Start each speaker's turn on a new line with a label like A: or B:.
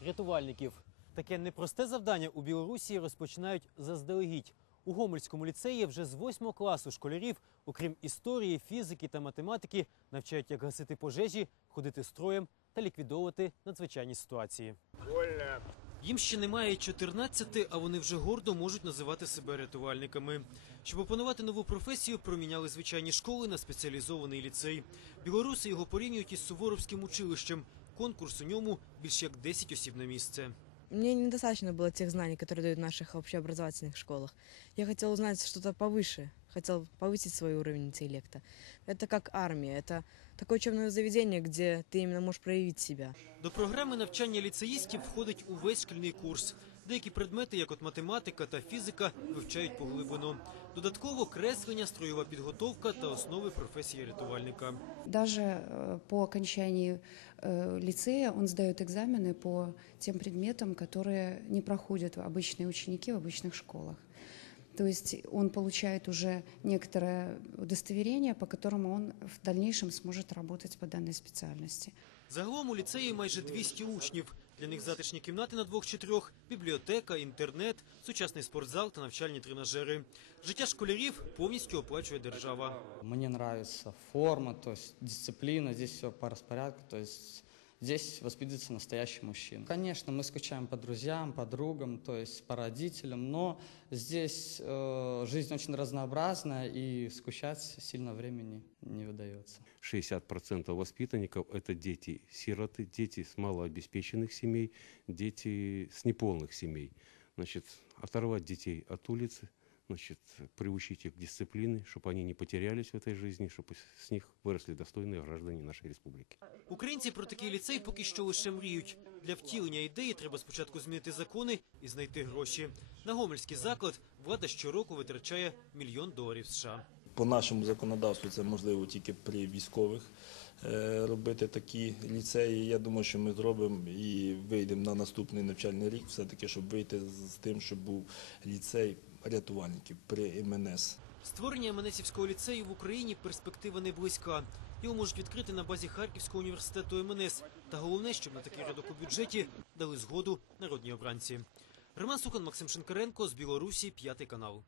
A: рятувальників. Таке непросте завдання у Білорусі розпочинають заздалегідь. У Гомельському ліцеї вже з 8 класу школярів, окрім історії, фізики та математики, навчають, як гасити пожежі, ходити строєм та ліквідовувати надзвичайні ситуації. Їм ще немає 14, а вони вже гордо можуть називати себе рятувальниками. Щоб опанувати нову професію, проміняли звичайні школи на спеціалізований ліцей. Білоруси його порівнюють із Суворовським училищем. Конкурс у ньому більш як 10 осіб на місце.
B: Мне недостаточно было тех знаний, которые дают в наших общеобразовательных школах. Я хотел узнать что-то повыше, хотел повысить свой уровень интеллекта. Это как армия, это такое учебное заведение, где ты именно можешь проявить себя.
A: До програми навчання ліцеїстів входить увесь шкільний курс. Деякі предмети, як от математика та фізика, вивчають поглиблено. Додатково креслення, строєва підготовка та основи професії рятувальника.
C: Даже э, по окончании э, лицея он сдает экзамены по тем предметам, которые не проходят обычные ученики в обычных школах. То есть он получает уже некоторое удостоверение, по которому он в дальнейшем сможет работать по данной специальности.
A: Загалом у ліцеї майже 200 учнів. Для них затишні кімнати на двох чи трьох, бібліотека, інтернет, сучасний спортзал та навчальні тренажери. Життя школярів повністю оплачує держава.
D: Мені подобається форма, то дисципліна, здесь все по розпорядку. то есть здесь воспитывается настоящий мужчина. Конечно, мы скучаем по друзьям, подругам, то есть по родителям, но здесь э, жизнь очень разнообразная и скучать сильно времени не выдается.
E: 60% воспитанников – это дети-сироты, дети с малообеспеченных семей, дети с неполных семей. Значит, оторвать детей от улицы, значит, приучить их к дисциплине, чтобы они не потерялись в этой жизни, чтобы с них выросли достойные граждане нашей республики.
A: Українці про такий ліцей поки що лише мріють. Для втілення ідеї треба спочатку змінити закони і знайти гроші. На гомельський заклад влада щороку витрачає мільйон доларів США.
F: По нашому законодавству це можливо тільки при військових е, робити такі ліцеї. Я думаю, що ми зробимо і вийдемо на наступний навчальний рік, все-таки, щоб вийти з тим, щоб був ліцей рятувальників при МНС.
A: Створення Менесівського ліцею в Україні перспектива не близька. Його можуть відкрити на базі Харківського університету МНС. Та головне, щоб на такий рядок у бюджеті дали згоду народні обранці. Роман Сухан, Максим Шинкаренко з Білорусі, п'ятий канал.